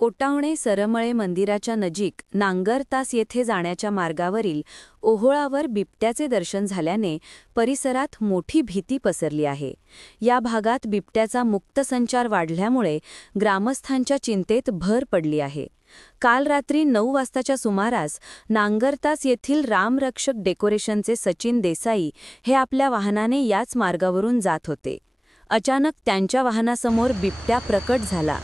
ओटावणे सरमळे मंदिराच्या नजीक नांगरतास येथे जाण्याच्या मार्गावरील ओहोळावर बिबट्याचे दर्शन झाल्याने परिसरात मोठी भीती पसरली आहे. या भागात बिबट्याचा मुक्त संचार वाढल्यामुळे ग्रामस्थांच्या चिंतेत भर पडली आहे. काल रात्री 9 वाजताच्या सुमारास नांगरतास येथील रामरक्षक डेकोरेशनचे सचिन देसाई हे आपल्या वाहनाने याच मार्गावरून जात होते. अचानक त्यांच्या वाहनासमोर बिबट्या प्रकट झाला.